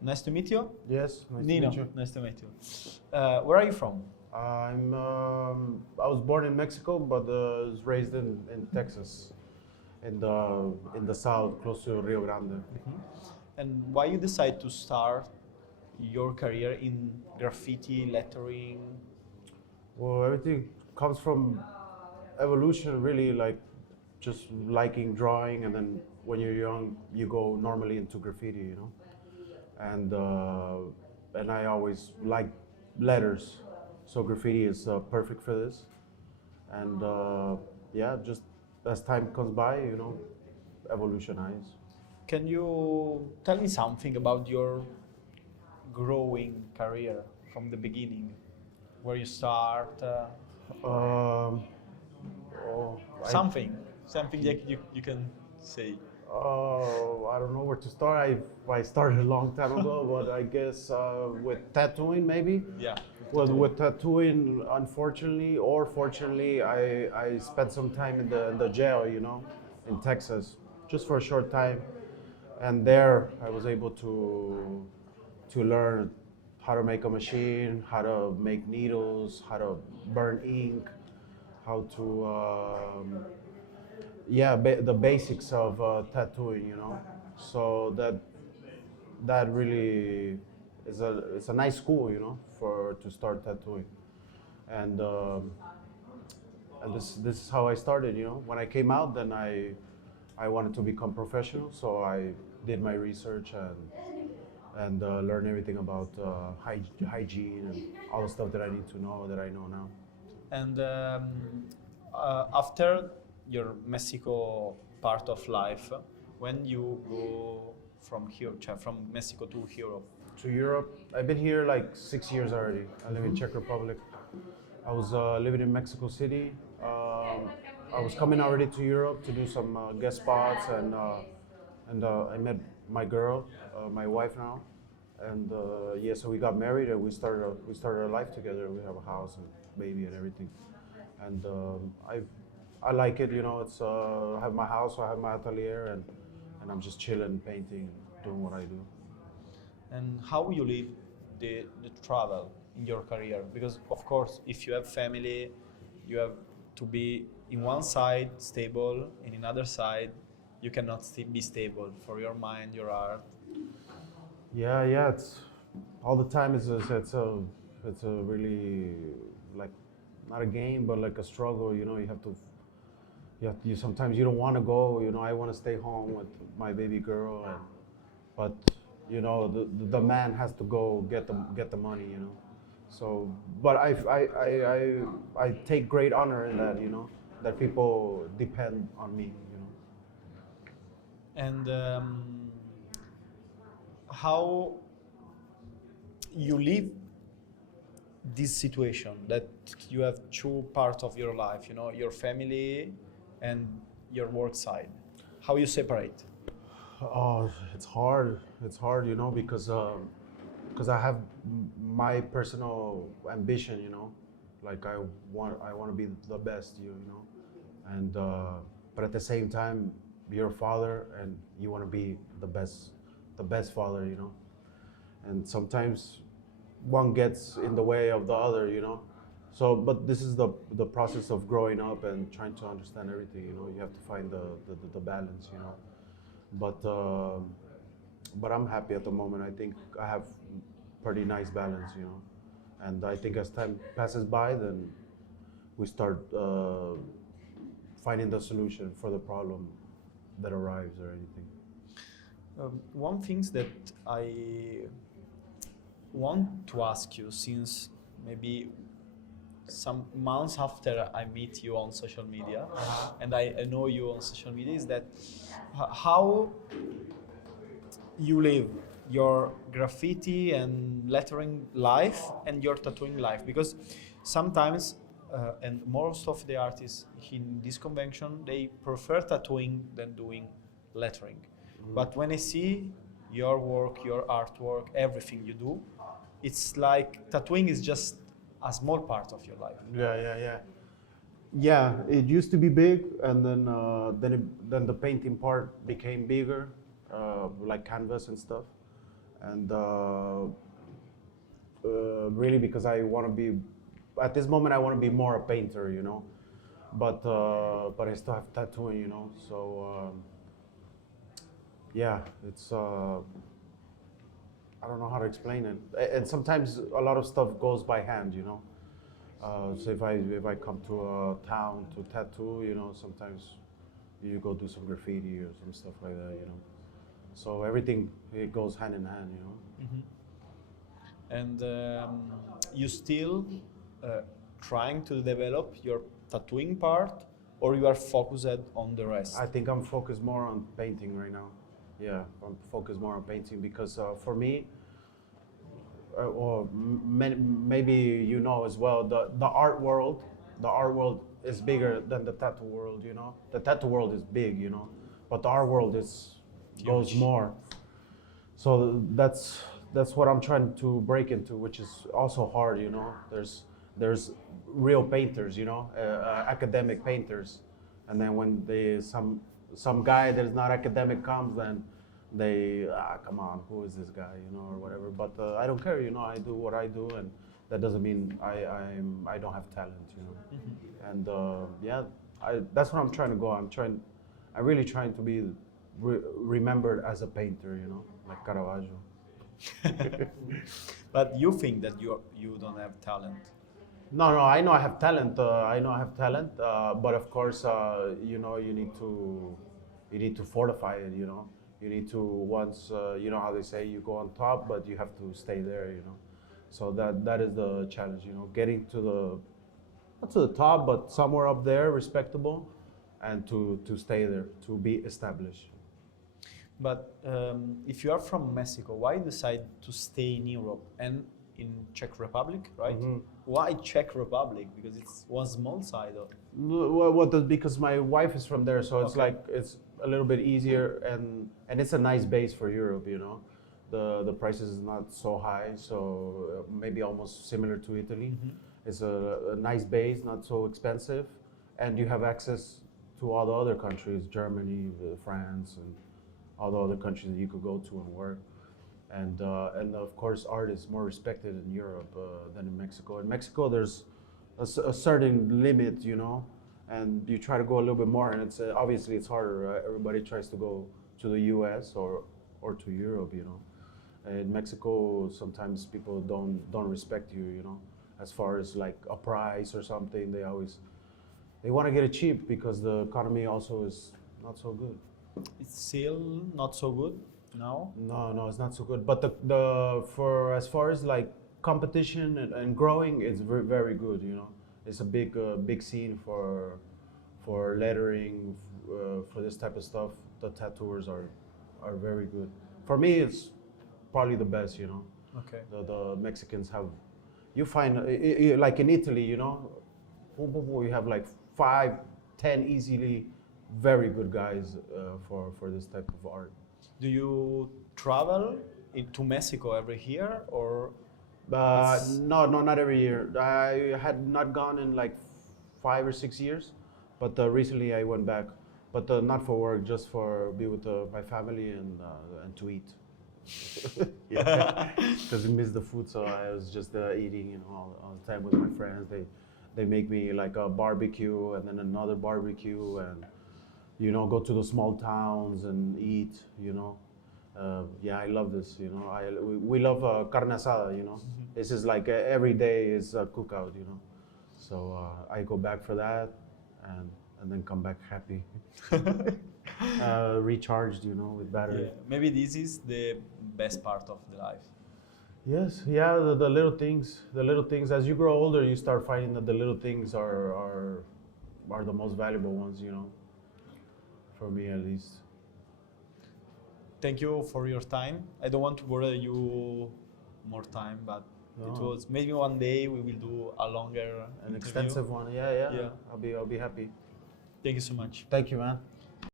Nice to meet you. Yes, nice Nino, to meet you. nice to meet you. Where are you from? I was born in Mexico, but was raised in Texas, in the south, close to Rio Grande. And why you decide to start your career in graffiti, lettering? Well, everything comes from evolution, really, like just liking drawing, and then when you're young, you go normally into graffiti, and I always liked letters, so graffiti is perfect for this. And yeah, just as time comes by, evolutionize. Can you tell me something about your growing career from the beginning? Where you start? Um, oh, Something that you can say. I don't know where to start. I started a long time ago, but I guess with tattooing maybe. Yeah. Well, with tattooing, unfortunately or fortunately, I spent some time in the jail, in Texas, just for a short time, and there I was able to learn how to make a machine, how to make needles, how to burn ink, how to yeah, the basics of tattooing, So that really is it's a nice school, for to start tattooing, and this is how I started, When I came out, then I wanted to become professional, so I did my research and learn everything about hygiene and all the stuff that I need to know that I know now. And after your Mexico part of life, when you go from here, from Mexico to Europe, To Europe, I've been here like 6 years already. I live in Czech Republic. I was living in Mexico City. I was coming already to Europe to do some guest spots, and I met my girl, my wife now, and yeah, so we got married and we started our life together. We have a house and baby and everything, and I like it. It's I have my house, I have my atelier, and I'm just chilling, painting, doing what I do. and how you live the travel in your career? Because of course, if you have family, you have to be in one side stable, and in other side, you cannot be stable for your mind, your art. Yeah. It's all the time. It's a really, like, not a game, but like a struggle. You sometimes you don't want to go. I want to stay home with my baby girl, but the man has to go get the money. So, but I take great honor in that. That people depend on me. And how you live this situation that you have two parts of your life, your family and your work side. How you separate? Oh, it's hard. It's hard, because I have my personal ambition, like I want to be the best, and but at the same time, you're a father and you want to be the best father, and sometimes one gets in the way of the other, So, but this is the process of growing up and trying to understand everything. You have to find the balance, But I'm happy at the moment. I think I have pretty nice balance, And I think as time passes by, then we start finding the solution for the problem that arrives or anything. One thing that I want to ask you, since maybe some months after I meet you on social media, and I know you on social media, is that how you live your graffiti and lettering life and your tattooing life, because sometimes and most of the artists in this convention, they prefer tattooing than doing lettering. But when I see your work, your artwork, everything you do, it's like tattooing is just a small part of your life. Yeah. Yeah, it used to be big, and then the painting part became bigger, like canvas and stuff. and really because I want to be, at this moment I want to be more a painter, you know, but I still have tattooing, you know, so yeah, it's I don't know how to explain it, and sometimes a lot of stuff goes by hand, you know. So if I come to a town to tattoo, you know, sometimes you go do some graffiti or some stuff like that, you know. So everything, it goes hand in hand, you know. Mhm. And you still trying to develop your tattooing part, or you are focused on the rest? I think I'm focused more on painting right now. Yeah, I'm focused more on painting because for me, or maybe you know as well, the art world is bigger than the tattoo world. You know, the tattoo world is big, you know, but the art world is goes Huge. more. So that's what I'm trying to break into, which is also hard. You know, there's real painters, you know, academic painters, and then when some guy that is not academic comes, then they come on, who is this guy, you know, or whatever. But I don't care, you know. I do what I do, and that doesn't mean I don't have talent, you know. Mhm. And yeah, that's what I'm trying to go. I'm really trying to be remembered as a painter, you know, like Caravaggio. But you think that you don't have talent? No, no, I know I have talent. I know I have talent, but of course, you know, you need to fortify it. You know, you need to once, you know how they say, you go on top, but you have to stay there. You know, so that is the challenge. You know, getting to the not to the top, but somewhere up there, respectable, and to stay there, to be established. But if you are from Mexico, why decide to stay in Europe and in Czech Republic, right? Mhm. Why Czech Republic? Because it's one small side of. Because my wife is from there, so it's Okay. like it's a little bit easier, and it's a nice base for Europe. You know, the prices is not so high, so maybe almost similar to Italy. Mhm. It's a nice base, not so expensive, and you have access to all the other countries, Germany, France, and all the other countries that you could go to and work. And of course, art is more respected in Europe than in Mexico. In Mexico, there's a certain limit, you know, and you try to go a little bit more, and it's obviously it's harder. Everybody tries to go to the U.S. or to Europe, you know. In Mexico, sometimes people don't respect you, you know, as far as like a price or something. They want to get it cheap because the economy also is not so good. It's still not so good now. No, no, it's not so good. But the for as far as like competition and growing, it's very good. You know, it's a big scene for lettering, for this type of stuff. The tattooers are very good. For me, it's probably the best. You know, Okay. the Mexicans have. You find like in Italy, you know, you have like 5, 10 easily very good guys for this type of art. Do you travel to Mexico every year, or it's No, no, not every year. I had not gone in like 5 or 6 years, but recently I went back. But not for work, just for be with my family and to eat. Yeah, because we miss the food, so I was just eating, you know, all the time with my friends. They make me like a barbecue and then another barbecue, and you know, go to the small towns and eat, you know. Yeah, I love this, you know. We love carne asada, you know. This is like every day is a cookout, you know. So I go back for that, and then come back happy, recharged, you know, with battery. yeah, maybe this is the best part of the life. Yes, yeah, the little things, the little things. As you grow older, you start finding that the little things are the most valuable ones, you know. For me, at least. Thank you for your time. I don't want to bother you more time, but it No. was maybe one day we will do a longer An interview. extensive one, yeah, yeah. Yeah. I'll be happy. Thank you so much. Thank you, man.